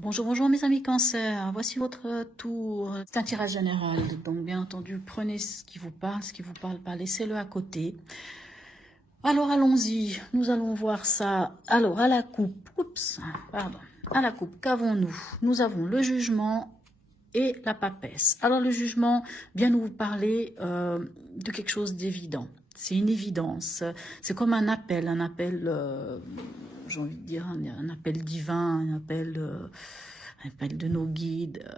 Bonjour, bonjour mes amis Cancer, voici votre tour. C'est un tirage général, donc bien entendu, prenez ce qui vous parle pas, laissez-le à côté. Alors allons-y, nous allons voir ça. Alors à la coupe, à la coupe, qu'avons-nous? Nous avons le jugement et la papesse. Alors le jugement vient nous parler de quelque chose d'évident. C'est une évidence, c'est comme un appel, j'ai envie de dire un appel divin, un appel de nos guides.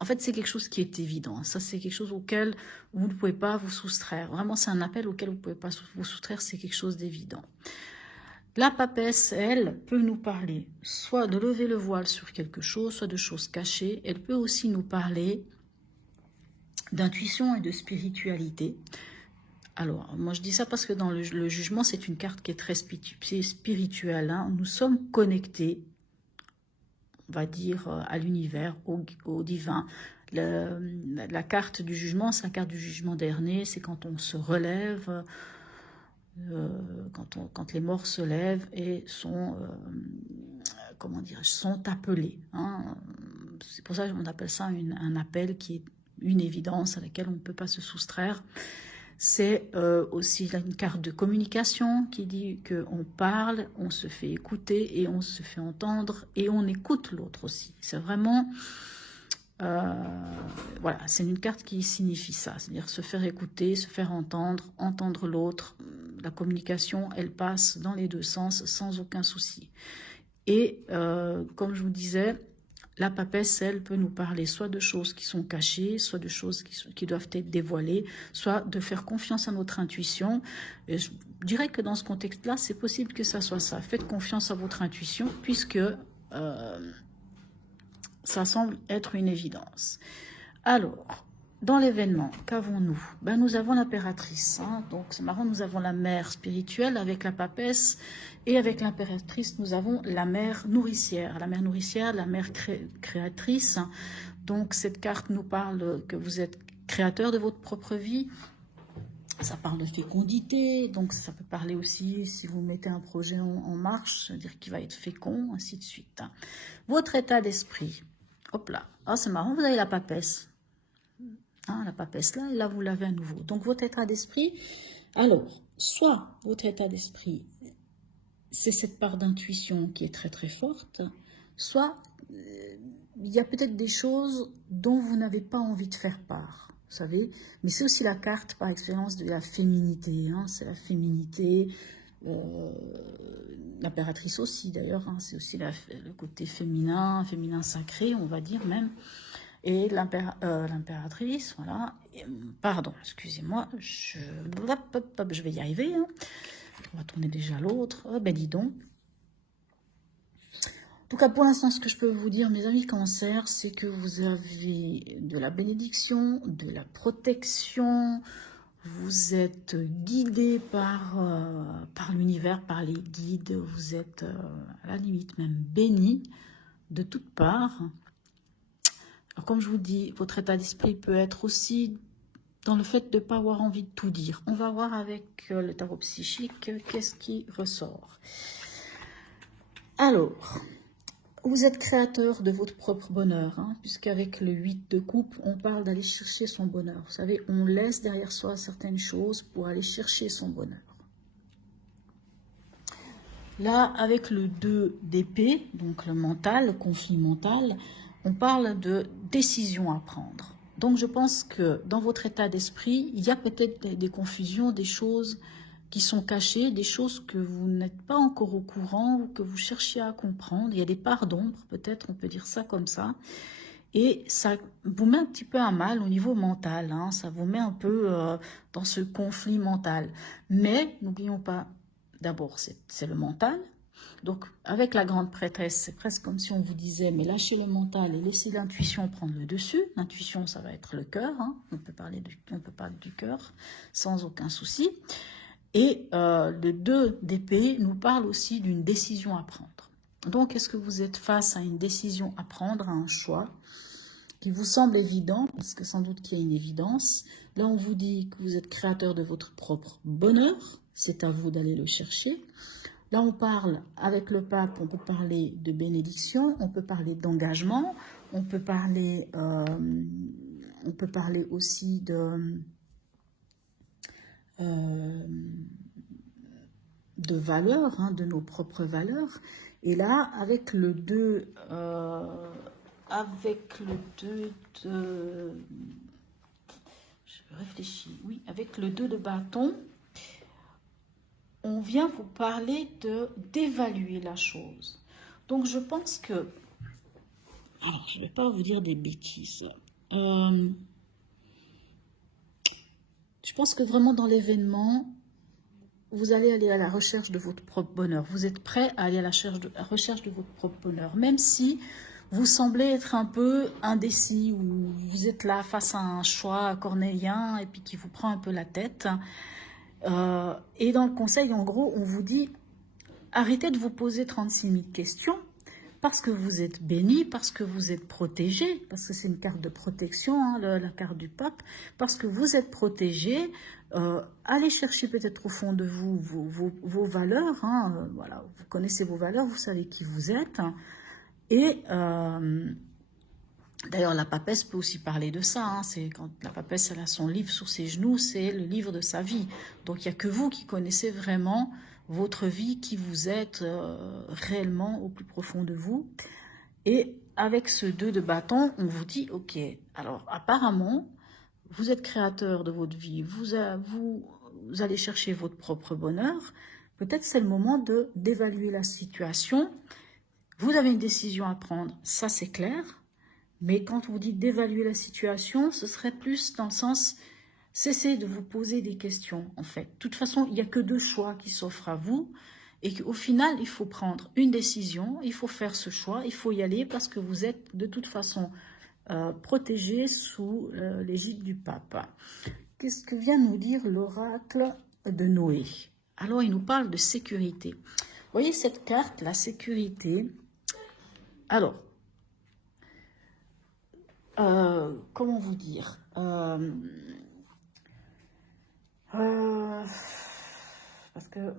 En fait, c'est quelque chose qui est évident. Ça, c'est quelque chose auquel vous ne pouvez pas vous soustraire. Vraiment, c'est un appel auquel vous ne pouvez pas vous soustraire. C'est quelque chose d'évident. La papesse, elle, peut nous parler soit de lever le voile sur quelque chose, soit de choses cachées. Elle peut aussi nous parler d'intuition et de spiritualité. Alors, moi je dis ça parce que dans le jugement, c'est une carte qui est très spirituelle. Hein. Nous sommes connectés, on va dire, à l'univers, au divin. La carte du jugement, c'est la carte du jugement dernier, c'est quand on se relève, quand les morts se lèvent et sont, comment dire, sont appelés. Hein. C'est pour ça qu'on appelle ça un appel qui est une évidence à laquelle on ne peut pas se soustraire. C'est aussi une carte de communication qui dit qu'on parle, on se fait écouter et on se fait entendre et on écoute l'autre aussi. C'est vraiment, voilà, c'est une carte qui signifie ça, c'est-à-dire se faire écouter, se faire entendre, entendre l'autre. La communication, elle passe dans les deux sens sans aucun souci. Et comme je vous disais, la papesse, elle, peut nous parler soit de choses qui sont cachées, soit de choses qui doivent être dévoilées, soit de faire confiance à notre intuition. Et je dirais que dans ce contexte-là, c'est possible que ça soit ça. Faites confiance à votre intuition, puisque ça semble être une évidence. Alors, dans l'événement, qu'avons-nous? Nous avons l'impératrice. Hein, donc, c'est marrant, nous avons la mère spirituelle avec la papesse. Et avec l'impératrice, nous avons la mère nourricière. La mère créatrice. Donc, cette carte nous parle que vous êtes créateur de votre propre vie. Ça parle de fécondité. Donc, ça peut parler aussi, si vous mettez un projet en marche, c'est-à-dire qu'il va être fécond, ainsi de suite. Votre état d'esprit. Hop là. Ah, c'est marrant, vous avez la papesse. Hein, la papesse là, et là vous l'avez à nouveau. Donc votre état d'esprit, alors, soit votre état d'esprit, c'est cette part d'intuition qui est très très forte, soit il y a peut-être des choses dont vous n'avez pas envie de faire part, vous savez, mais c'est aussi la carte par expérience de la féminité, hein, c'est la féminité, l'impératrice aussi d'ailleurs, hein, c'est aussi le côté féminin sacré, on va dire même. Et l'impératrice, voilà, pardon, excusez-moi, je vais y arriver, hein. On va tourner déjà l'autre, ben dis donc. En tout cas, pour l'instant, ce que je peux vous dire, mes amis Cancer, c'est que vous avez de la bénédiction, de la protection, vous êtes guidé par l'univers, par les guides, vous êtes à la limite même béni de toutes parts. Alors, comme je vous dis, votre état d'esprit peut être aussi dans le fait de ne pas avoir envie de tout dire. On va voir avec le tarot psychique qu'est-ce qui ressort. Alors, vous êtes créateur de votre propre bonheur, hein, puisqu'avec le 8 de coupe, on parle d'aller chercher son bonheur. Vous savez, on laisse derrière soi certaines choses pour aller chercher son bonheur. Là, avec le 2 d'épée, donc le mental, le conflit mental, on parle de décision à prendre. Donc je pense que dans votre état d'esprit, il y a peut-être des confusions, des choses qui sont cachées, des choses que vous n'êtes pas encore au courant ou que vous cherchez à comprendre. Il y a des parts d'ombre, peut-être, on peut dire ça comme ça. Et ça vous met un petit peu à mal au niveau mental, hein, ça vous met un peu dans ce conflit mental. Mais n'oublions pas, d'abord, c'est le mental. Donc, avec la grande prêtresse, c'est presque comme si on vous disait, mais lâchez le mental et laissez l'intuition prendre le dessus. L'intuition, ça va être le cœur. Hein. On peut parler du cœur sans aucun souci. Et le 2 d'épée nous parle aussi d'une décision à prendre. Donc, est-ce que vous êtes face à une décision à prendre, à un choix qui vous semble évident, parce que sans doute qu'il y a une évidence. Là, on vous dit que vous êtes créateur de votre propre bonheur. C'est à vous d'aller le chercher. Là, on parle, avec le pape, on peut parler de bénédiction, on peut parler d'engagement, on peut parler aussi de valeurs, hein, de nos propres valeurs. Et là, avec le 2, je réfléchis, oui, avec le 2 de bâton, on vient vous parler d'évaluer la chose. Donc, je pense que, alors, je ne vais pas vous dire des bêtises. Je pense que vraiment dans l'événement, vous allez aller à la recherche de votre propre bonheur. Vous êtes prêt à aller à la recherche de votre propre bonheur, même si vous semblez être un peu indécis ou vous êtes là face à un choix cornélien et puis qui vous prend un peu la tête. Et dans le conseil, en gros, on vous dit arrêtez de vous poser 36 000 questions parce que vous êtes béni, parce que vous êtes protégé, parce que c'est une carte de protection, hein, la carte du pape, parce que vous êtes protégé. Allez chercher peut-être au fond de vous vos valeurs. Hein, voilà, vous connaissez vos valeurs, vous savez qui vous êtes. Et d'ailleurs, la papesse peut aussi parler de ça. Hein, c'est quand la papesse elle a son livre sur ses genoux, c'est le livre de sa vie. Donc, il n'y a que vous qui connaissez vraiment votre vie, qui vous êtes réellement au plus profond de vous. Et avec ce 2 de bâton, on vous dit, ok, alors apparemment, vous êtes créateur de votre vie, vous allez chercher votre propre bonheur. Peut-être c'est le moment d'évaluer la situation. Vous avez une décision à prendre, ça c'est clair. Mais quand on vous dit d'évaluer la situation, ce serait plus dans le sens, cessez de vous poser des questions, en fait. De toute façon, il n'y a que 2 choix qui s'offrent à vous et qu'au final, il faut prendre une décision, il faut faire ce choix, il faut y aller parce que vous êtes de toute façon protégé sous l'égide du pape. Qu'est-ce que vient nous dire l'oracle de Noé? Alors, il nous parle de sécurité. Vous voyez cette carte, la sécurité. Alors, comment vous dire parce que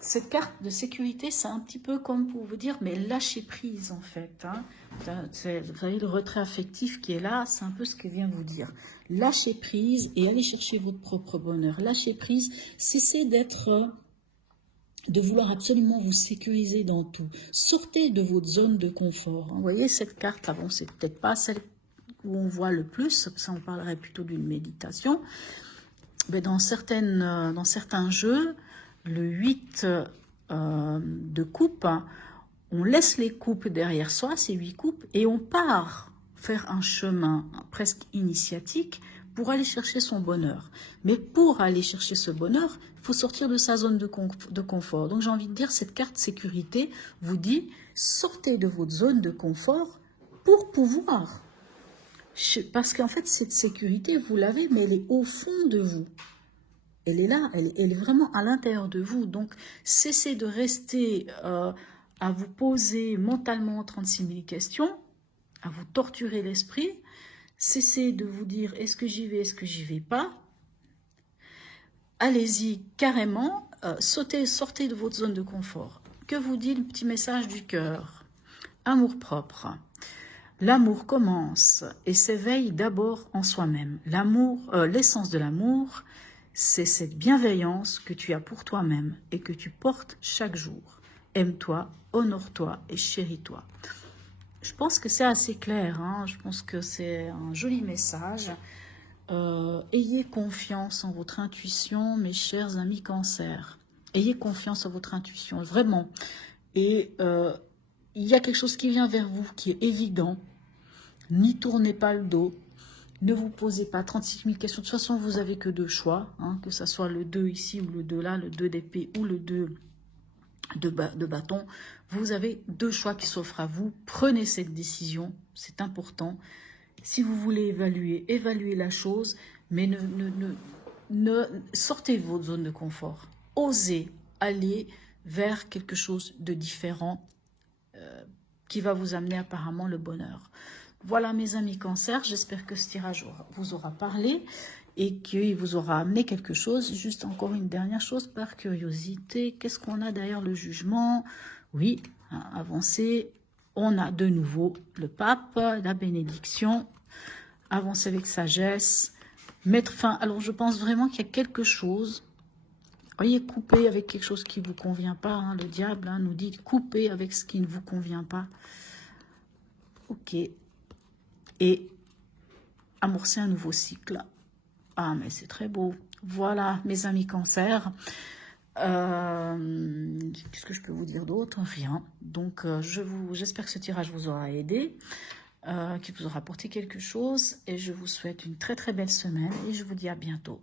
cette carte de sécurité, c'est un petit peu comme pour vous dire, mais lâchez prise en fait. Hein. Vous avez le retrait affectif qui est là, c'est un peu ce que vient vous dire. Lâchez prise et allez chercher votre propre bonheur. Lâchez prise, cessez de vouloir absolument vous sécuriser dans tout. Sortez de votre zone de confort. Vous voyez cette carte là, bon, c'est peut-être pas celle où on voit le plus, ça on parlerait plutôt d'une méditation. Mais dans certains jeux, le 8 de coupe, on laisse les coupes derrière soi, ces 8 coupes, et on part faire un chemin presque initiatique pour aller chercher son bonheur. Mais pour aller chercher ce bonheur, il faut sortir de sa zone de confort. Donc j'ai envie de dire, cette carte sécurité vous dit, sortez de votre zone de confort pour pouvoir. Parce qu'en fait, cette sécurité, vous l'avez, mais elle est au fond de vous. Elle est là, elle est vraiment à l'intérieur de vous. Donc, cessez de rester à vous poser mentalement 36 000 questions, à vous torturer l'esprit. Cessez de vous dire, est-ce que j'y vais, est-ce que j'y vais pas. Allez-y carrément, sortez de votre zone de confort. Que vous dit le petit message du cœur? Amour-propre. L'amour commence et s'éveille d'abord en soi-même. L'essence de l'amour, c'est cette bienveillance que tu as pour toi-même et que tu portes chaque jour. Aime-toi, honore-toi et chéris-toi. Je pense que c'est assez clair, hein. Je pense que c'est un joli message. Ayez confiance en votre intuition, mes chers amis Cancer. Ayez confiance en votre intuition, vraiment. Et il y a quelque chose qui vient vers vous, qui est évident. N'y tournez pas le dos. Ne vous posez pas 36 000 questions. De toute façon, vous n'avez que 2 choix. Hein, que ce soit le 2 ici ou le 2 là, le 2 d'épée ou le 2 de bâton. Vous avez 2 choix qui s'offrent à vous. Prenez cette décision. C'est important. Si vous voulez évaluer la chose, mais ne sortez de votre zone de confort. Osez aller vers quelque chose de différent qui va vous amener apparemment le bonheur. Voilà mes amis Cancer, j'espère que ce tirage vous aura parlé. et qu'il vous aura amené quelque chose. Juste encore une dernière chose, par curiosité, qu'est-ce qu'on a derrière le jugement? Oui, avancer, on a de nouveau le pape, la bénédiction, avancer avec sagesse, mettre fin. Alors je pense vraiment qu'il y a quelque chose, voyez, couper avec quelque chose qui ne vous convient pas, hein. Le diable nous dit couper avec ce qui ne vous convient pas. Ok, et amorcer un nouveau cycle. Ah, mais c'est très beau. Voilà, mes amis cancer. Qu'est-ce que je peux vous dire d'autre? Rien. Donc, j'espère que ce tirage vous aura aidé, qu'il vous aura apporté quelque chose. Et je vous souhaite une très très belle semaine. Et je vous dis à bientôt.